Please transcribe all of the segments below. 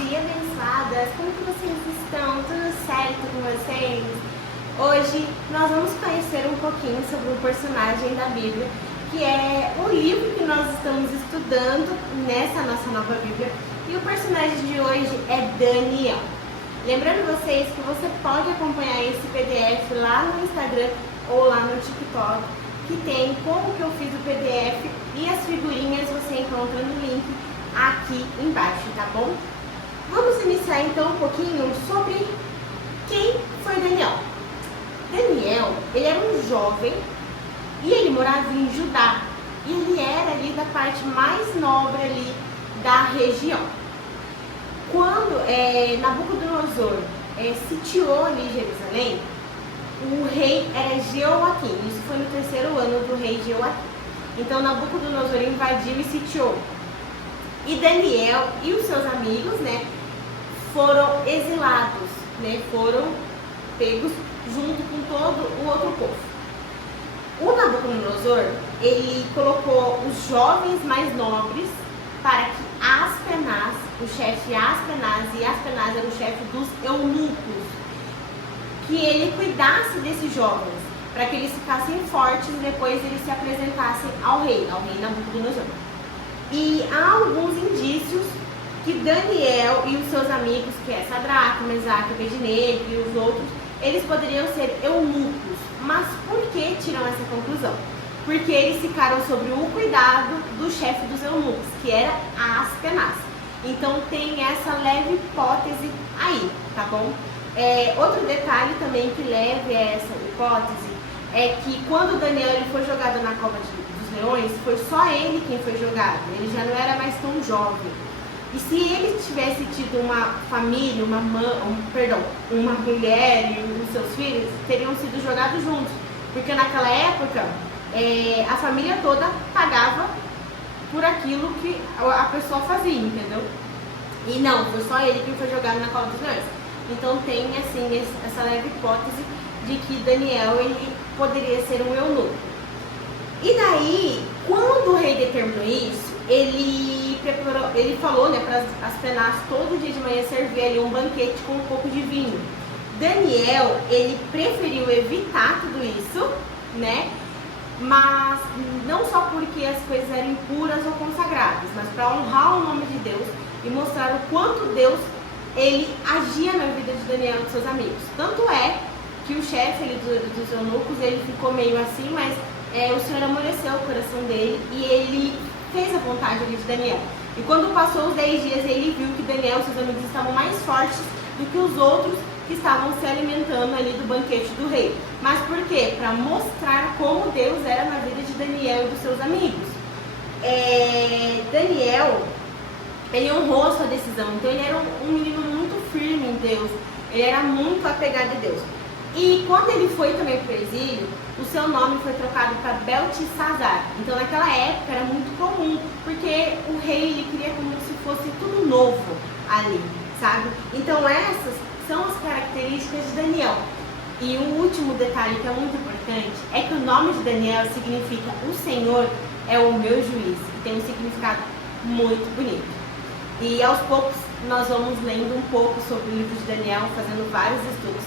e abençoadas, como que vocês estão? Tudo certo com vocês? Hoje nós vamos conhecer um pouquinho sobre um personagem da Bíblia, que é o livro que nós estamos estudando nessa nossa nova Bíblia, e o personagem de hoje é Daniel. Lembrando vocês que você pode acompanhar esse PDF lá no Instagram ou lá no TikTok, que tem como que eu fiz o PDF e as figurinhas você encontra no link aqui embaixo, tá bom? Vamos iniciar então um pouquinho sobre quem foi Daniel. Daniel, ele era um jovem e ele morava em Judá, e ele era ali da parte mais nobre ali da região. Quando Nabucodonosor sitiou ali Jerusalém, o rei era Jeoaquim. Isso foi no 3º ano do rei Jeoaquim. Então Nabucodonosor invadiu e sitiou. E Daniel e os seus amigos, foram exilados, foram pegos junto com todo o outro povo. O Nabucodonosor, ele colocou os jovens mais nobres para que Aspenaz, o chefe Aspenaz, e Aspenaz era o chefe dos eunucos, que ele cuidasse desses jovens, para que eles ficassem fortes e depois eles se apresentassem ao rei Nabucodonosor. E há alguns indícios que Daniel e os seus amigos, que é Sadraque, Mesaque, Abednego e os outros, eles poderiam ser eunucos. Mas por que tiram essa conclusão? Porque eles ficaram sob o cuidado do chefe dos eunucos, que era Aspenaz. Então tem essa leve hipótese aí, tá bom? Outro detalhe também que leva a essa hipótese é que quando Daniel ele foi jogado na cova dos leões, foi só ele quem foi jogado, ele já não era mais tão jovem. E se ele tivesse tido uma família, uma mulher e os seus filhos, teriam sido jogados juntos, porque naquela época a família toda pagava por aquilo que a pessoa fazia, entendeu? E não, foi só ele quem foi jogado na cova dos leões. Então tem assim essa leve hipótese de que Daniel ele poderia ser um eunuco. E daí, quando o rei determinou isso, ele falou para as Aspenaz todo dia de manhã servir ali um banquete com um pouco de vinho. Daniel, ele preferiu evitar tudo isso, mas não só porque as coisas eram impuras ou consagradas, mas para honrar o nome de Deus e mostrar o quanto Deus ele agia na vida de Daniel e de seus amigos. Tanto é que o chefe dos eunucos, ele ficou meio assim, mas o Senhor amoleceu o coração dele e ele fez a vontade ali de Daniel. E quando passou os 10 dias, ele viu que Daniel e seus amigos estavam mais fortes do que os outros que estavam se alimentando ali do banquete do rei. Mas por quê? Para mostrar como Deus era na vida de Daniel e dos seus amigos. Daniel, ele honrou a sua decisão, então ele era um menino muito firme em Deus, ele era muito apegado a Deus. E quando ele foi também para o exílio, o seu nome foi trocado para Beltesazar. Então naquela época era muito comum, porque o rei ele queria como se fosse tudo novo ali, sabe? Então essas são as características de Daniel. E o último detalhe que é muito importante é que o nome de Daniel significa o Senhor é o meu juiz, e tem um significado muito bonito. E aos poucos nós vamos lendo um pouco sobre o livro de Daniel, fazendo vários estudos.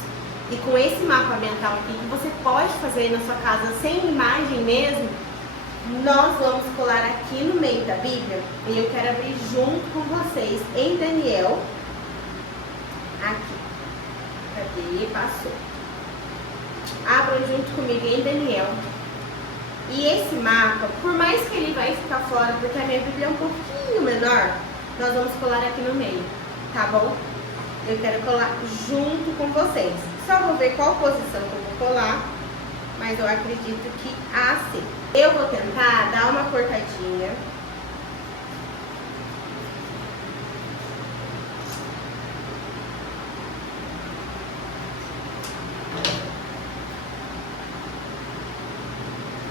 E com esse mapa mental aqui, que você pode fazer na sua casa sem imagem mesmo, nós vamos colar aqui no meio da Bíblia. E eu quero abrir junto com vocês em Daniel. Aqui. Cadê? Passou. Abram junto comigo em Daniel. E esse mapa, por mais que ele vai ficar fora, porque a minha Bíblia é um pouquinho menor, nós vamos colar aqui no meio, tá bom? Eu quero colar junto com vocês. Só vou ver qual posição que eu vou colar, mas eu acredito que assim. Eu vou tentar dar uma cortadinha.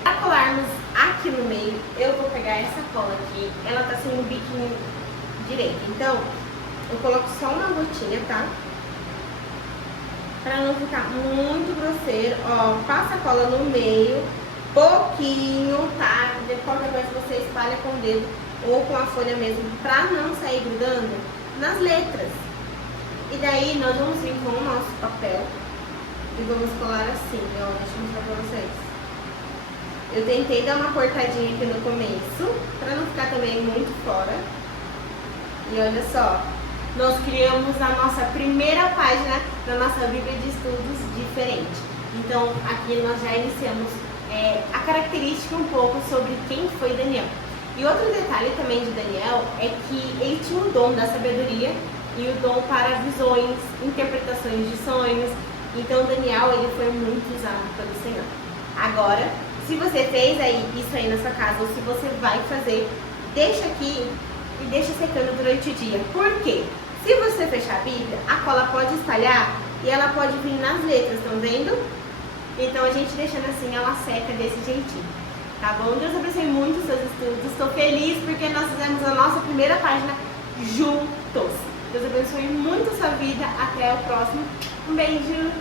Para colarmos aqui no meio, eu vou pegar essa cola aqui. Ela tá sem o biquinho direito, então eu coloco só uma gotinha, tá? Pra não ficar muito grosseiro, ó, passa a cola no meio, pouquinho, tá? De qualquer coisa você espalha com o dedo ou com a folha mesmo, pra não sair grudando nas letras. E daí nós vamos vir com o nosso papel e vamos colar assim, ó, deixa eu mostrar pra vocês. Eu tentei dar uma cortadinha aqui no começo, pra não ficar também muito fora. E olha só, nós criamos a nossa primeira página da nossa Bíblia de Estudos diferente. Então aqui nós já iniciamos a característica um pouco sobre quem foi Daniel. E outro detalhe também de Daniel é que ele tinha o dom da sabedoria e o dom para visões, interpretações de sonhos. Então Daniel, ele foi muito usado pelo Senhor. Agora, se você fez isso aí na sua casa, ou se você vai fazer, deixa aqui e deixa secando durante o dia. Por quê? Se você fechar a Bíblia, a cola pode espalhar e ela pode vir nas letras, estão vendo? Então a gente deixando assim, ela seca desse jeitinho. Tá bom? Deus abençoe muito os seus estudos. Estou feliz porque nós fizemos a nossa primeira página juntos. Deus abençoe muito a sua vida. Até o próximo. Um beijo!